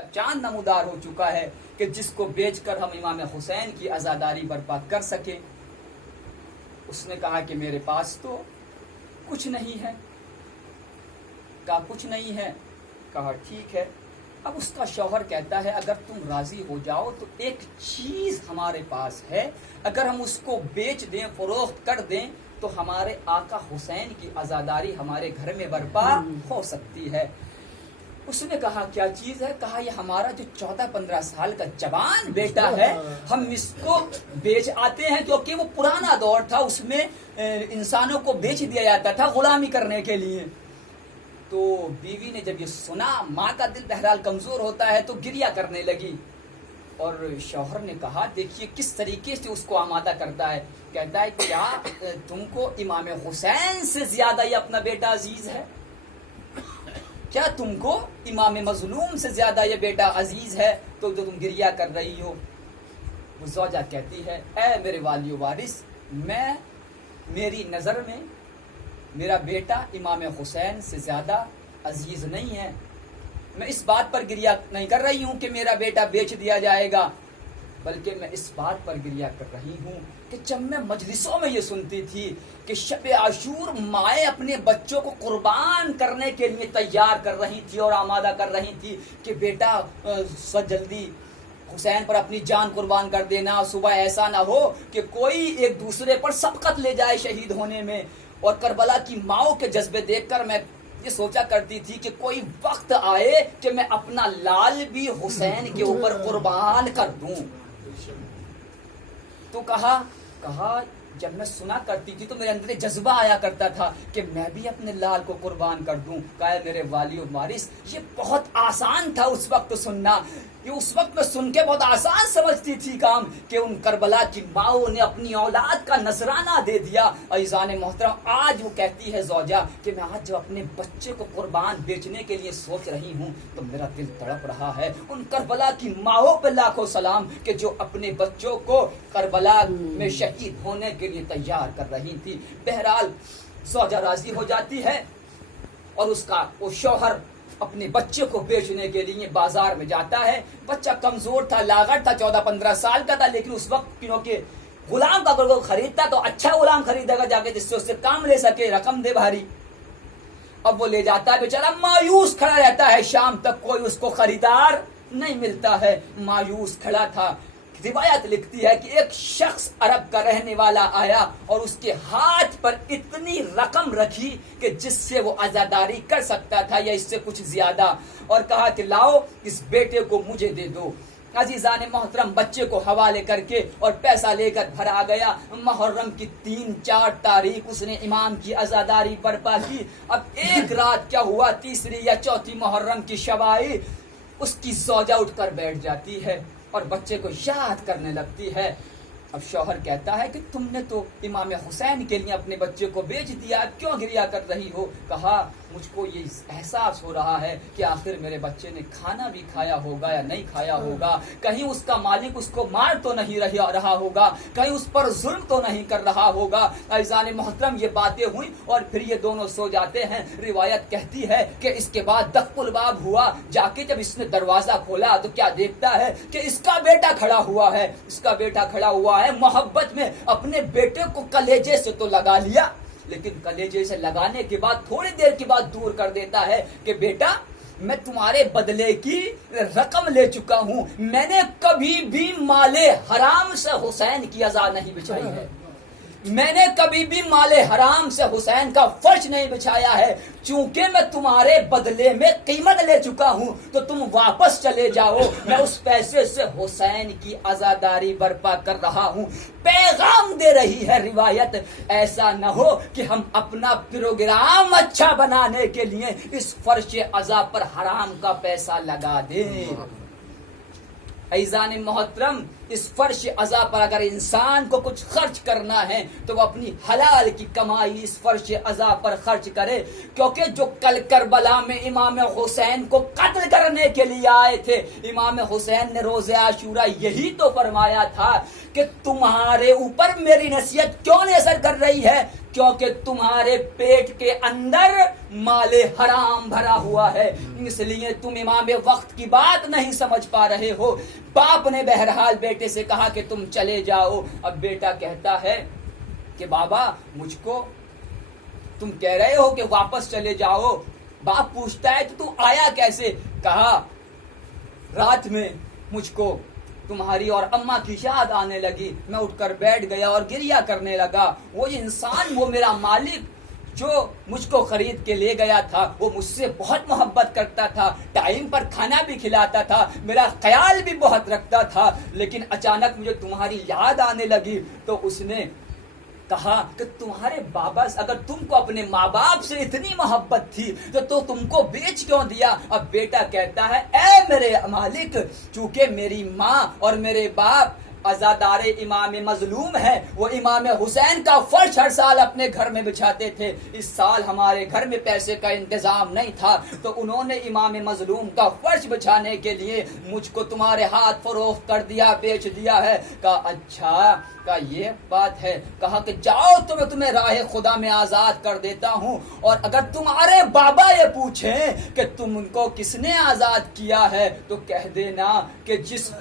چاند نمودار ہو چکا ہے کہ جس کو بیچ کر ہم امام حسین کی عزاداری برپا کر سکیں۔ اس نے کہا کہ میرے پاس تو کچھ نہیں ہے۔ کہا کچھ نہیں ہے؟ کہا ٹھیک ہے۔ اب اس کا شوہر کہتا ہے اگر تم راضی ہو جاؤ تو ایک چیز ہمارے پاس ہے، اگر ہم اس کو بیچ دیں، فروخت کر دیں تو ہمارے آقا حسین کی عزاداری ہمارے گھر میں برپا ہو سکتی ہے۔ اس نے کہا کیا چیز ہے؟ کہا یہ ہمارا جو 14-15 سال کا جوان بیٹا ہے، ہم اس کو بیچ آتے ہیں کیونکہ وہ پرانا دور تھا، اس میں انسانوں کو بیچ دیا جاتا تھا غلامی کرنے کے لیے۔ تو بیوی نے جب یہ سنا، ماں کا دل بہرحال کمزور ہوتا ہے تو گریہ کرنے لگی، اور شوہر نے کہا دیکھیے کس طریقے سے اس کو آمادہ کرتا ہے۔ کہتا ہے کیا تم کو امام حسین سے زیادہ یہ اپنا بیٹا عزیز ہے؟ کیا تم کو امام مظلوم سے زیادہ یہ بیٹا عزیز ہے تو جو تم گریہ کر رہی ہو؟ وہ زوجہ کہتی ہے اے میرے والی و وارث، میری نظر میں میرا بیٹا امام حسین سے زیادہ عزیز نہیں ہے۔ میں اس بات پر گریہ نہیں کر رہی ہوں کہ میرا بیٹا بیچ دیا جائے گا، بلکہ میں اس بات پر گریہ کر رہی ہوں کہ جب میں مجلسوں میں یہ سنتی تھی کہ شب عاشور مائیں اپنے بچوں کو قربان کرنے کے لیے تیار کر رہی تھی اور آمادہ کر رہی تھی کہ بیٹا جلدی حسین پر اپنی جان قربان کر دینا، صبح ایسا نہ ہو کہ کوئی ایک دوسرے پر سبقت لے جائے شہید ہونے میں۔ اور کربلا کی ماؤں کے جذبے دیکھ کر میں یہ سوچا کرتی تھی کہ کوئی وقت آئے کہ میں اپنا لال بھی حسین کے اوپر قربان کر دوں۔ تو کہا جب میں سنا کرتی تھی تو میرے اندر جذبہ آیا کرتا تھا کہ میں بھی اپنے لال کو قربان کر دوں۔ کہا میرے والی و وارث، یہ بہت آسان تھا اس وقت سننا، یہ اس وقت میں سن کے بہت آسان سمجھتی تھی کام کہ ان کربلا کی ماؤں نے اپنی اولاد کا نذرانہ دے دیا۔ عزیزان محترم، آج وہ کہتی ہے زوجہ کہ میں آج جب اپنے بچے کو قربان بیچنے کے لیے سوچ رہی ہوں تو میرا دل تڑپ رہا ہے۔ ان کربلا کی ماؤں پہ لاکھوں سلام کہ جو اپنے بچوں کو کربلا میں شہید ہونے کے لیے تیار کر رہی تھی۔ بہرحال زوجہ راضی ہو جاتی ہے اور اس کا وہ شوہر اپنے بچے کو بیچنے کے لیے بازار میں جاتا ہے۔ بچہ کمزور تھا، لاغر تھا، 14-15 سال کا تھا، لیکن اس وقت کیونکہ غلام کا اگر کوئی خریدتا تو اچھا غلام خریدے گا جا کے جس سے اس سے کام لے سکے، رقم دے بھاری۔ اب وہ لے جاتا ہے، بیچارہ مایوس کھڑا رہتا ہے، شام تک کوئی اس کو خریدار نہیں ملتا ہے، مایوس کھڑا تھا۔ روایت لکھتی ہے کہ ایک شخص عرب کا رہنے والا آیا اور اس کے ہاتھ پر اتنی رقم رکھی کہ جس سے وہ عزاداری کر سکتا تھا یا اس سے کچھ زیادہ، اور کہا کہ لاؤ اس بیٹے کو مجھے دے دو۔ عزیزان محترم، بچے کو حوالے کر کے اور پیسہ لے کر گھر آ گیا۔ محرم کی 3-4 تاریخ اس نے امام کی عزاداری برپا کی۔ اب ایک رات کیا ہوا، تیسری یا چوتھی محرم کی شب آئی، اس کی زوجہ اٹھ کر بیٹھ جاتی ہے اور بچے کو یاد کرنے لگتی ہے۔ اب شوہر کہتا ہے کہ تم نے تو امام حسین کے لیے اپنے بچے کو بیچ دیا، کیوں گریہ کر رہی ہو؟ کہا مجھ کو یہ احساس ہو رہا ہے کہ آخر میرے بچے نے کھانا بھی کھایا ہوگا یا نہیں کھایا ہوگا، کہیں اس کا مالک اس کو مار تو نہیں رہا ہوگا، کہیں اس پر ظلم تو نہیں کر رہا ہوگا۔ عزیزان محترم، یہ باتیں ہوئیں اور پھر یہ دونوں سو جاتے ہیں۔ روایت کہتی ہے کہ اس کے بعد دق الباب ہوا، جا کے جب اس نے دروازہ کھولا تو کیا دیکھتا ہے کہ اس کا بیٹا کھڑا ہوا ہے، اس کا بیٹا کھڑا ہوا ہے۔ محبت میں اپنے بیٹے کو کلیجے سے تو لگا لیا، لیکن کلیجے سے لگانے کے بعد تھوڑی دیر کے بعد دور کر دیتا ہے کہ بیٹا میں تمہارے بدلے کی رقم لے چکا ہوں، میں نے کبھی بھی مال حرام سے حسین کی عزا نہیں بچھائی ہے، میں نے کبھی بھی مال حرام سے حسین کا فرش نہیں بچھایا ہے، چونکہ میں تمہارے بدلے میں قیمت لے چکا ہوں تو تم واپس چلے جاؤ، میں اس پیسے سے حسین کی عزاداری برپا کر رہا ہوں۔ پیغام دے رہی ہے روایت، ایسا نہ ہو کہ ہم اپنا پروگرام اچھا بنانے کے لیے اس فرش عزا پر حرام کا پیسہ لگا دیں۔ عزیزان محترم، اس فرش عزا پر اگر انسان کو کچھ خرچ کرنا ہے تو وہ اپنی حلال کی کمائی اس فرش عزا پر خرچ کرے، کیونکہ جو کل کربلا میں امام حسین کو قتل کرنے کے لیے آئے تھے، امام حسین نے روز عاشورہ یہی تو فرمایا تھا کہ تمہارے اوپر میری نصیحت کیوں نہیں اثر کر رہی ہے، کیونکہ تمہارے پیٹ کے اندر مال حرام بھرا ہوا ہے، اس لیے تم امام وقت کی بات نہیں سمجھ پا رہے ہو۔ باپ نے بہرحال بیٹے سے کہا کہ تم چلے جاؤ۔ اب بیٹا کہتا ہے کہ بابا مجھ کو تم کہہ رہے ہو کہ واپس چلے جاؤ۔ باپ پوچھتا ہے تو آیا کیسے؟ کہا رات میں مجھ کو تمہاری اور اماں کی یاد آنے لگی، میں اٹھ کر بیٹھ گیا اور گریہ کرنے لگا۔ وہ انسان، وہ میرا مالک جو مجھ کو خرید کے لے گیا تھا، وہ مجھ سے بہت محبت کرتا تھا، ٹائم پر کھانا بھی کھلاتا تھا، میرا خیال بھی بہت رکھتا تھا، لیکن اچانک مجھے تمہاری یاد آنے لگی تو اس نے کہا کہ تمہارے بابا، اگر تم کو اپنے ماں باپ سے اتنی محبت تھی تو تم کو بیچ کیوں دیا؟ اب بیٹا کہتا ہے اے میرے مالک، چونکہ میری ماں اور میرے باپ عزادار امام مظلوم ہے، وہ امام حسین کا فرش ہر سال اپنے گھر میں بچھاتے تھے، اس سال ہمارے گھر میں پیسے کا انتظام نہیں تھا تو انہوں نے امام مظلوم کا فرش بچھانے کے لیے مجھ کو تمہارے ہاتھ فروخت کر دیا، بیچ دیا ہے۔ کہا اچھا، کہا یہ بات ہے۔ کہا کہ جاؤ تو میں تمہیں راہ خدا میں آزاد کر دیتا ہوں، اور اگر تمہارے بابا یہ پوچھیں کہ تم ان کو کس نے آزاد کیا ہے تو کہہ دینا کہ جس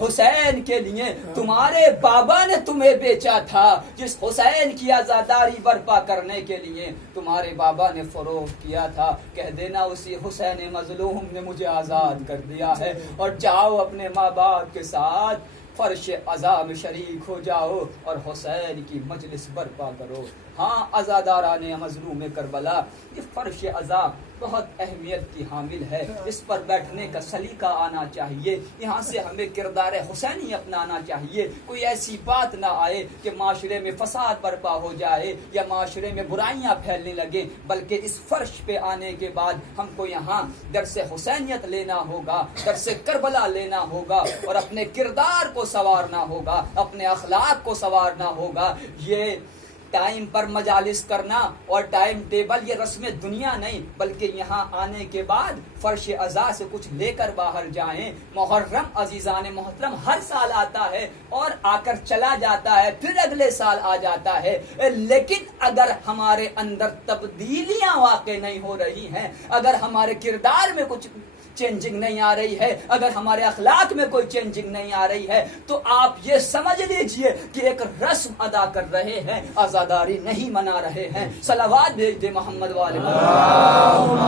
حسین کے لیے تمہارے بابا نے تمہیں بیچا تھا، جس حسین کی آزاداری برپا کرنے کے لیے تمہارے بابا نے فروخت کیا تھا، کہہ دینا اسی حسین مظلوم نے مجھے آزاد کر دیا ہے، اور جاؤ اپنے ماں باپ کے ساتھ فرش عزا میں شریک ہو جاؤ اور حسین کی مجلس برپا کرو۔ ہاں عزاداران مظلوم کربلا، یہ فرش عزا بہت اہمیت کی حامل ہے، اس پر بیٹھنے کا سلیقہ آنا چاہیے، یہاں سے ہمیں کردار حسینی اپنانا چاہیے، کوئی ایسی بات نہ آئے کہ معاشرے میں فساد برپا ہو جائے یا معاشرے میں برائیاں پھیلنے لگیں، بلکہ اس فرش پہ آنے کے بعد ہم کو یہاں درس حسینیت لینا ہوگا، درس کربلا لینا ہوگا، اور اپنے کردار کو سنوارنا ہوگا، اپنے اخلاق کو سنوارنا ہوگا۔ یہ ٹائم پر مجالس کرنا اور ٹائم ٹیبل یہ رسم دنیا نہیں، بلکہ یہاں آنے کے بعد فرش عزا سے کچھ لے کر باہر جائیں۔ محرم عزیزان محترم ہر سال آتا ہے اور آ کر چلا جاتا ہے، پھر اگلے سال آ جاتا ہے، لیکن اگر ہمارے اندر تبدیلیاں واقع نہیں ہو رہی ہیں، اگر ہمارے کردار میں کچھ چینجنگ نہیں آ رہی ہے، اگر ہمارے اخلاق میں کوئی چینجنگ نہیں آ رہی ہے، تو آپ یہ سمجھ لیجئے کہ ایک رسم ادا کر رہے ہیں، عزاداری نہیں منا رہے ہیں۔ صلوات بھیج دے محمد والے محمد۔